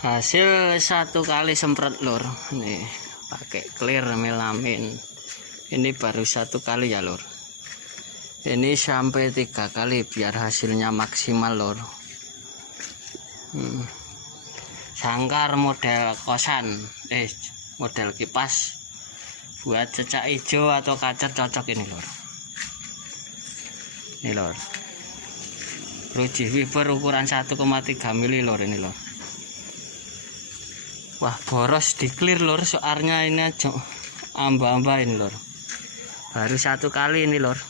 Hasil 1 kali semprot lur, nih pakai clear melamin. Ini baru 1 kali ya lur. Ini sampai 3 kali biar hasilnya maksimal lur. Sangkar model kosan, model kipas buat cecak hijau atau kacer cocok ini lur. Ini lur, ruji wiper ukuran 1,3 mili lur ini lur. Wah boros di clear lur, soalnya ini aja amba-amba ini lur. Baru 1 kali ini lur.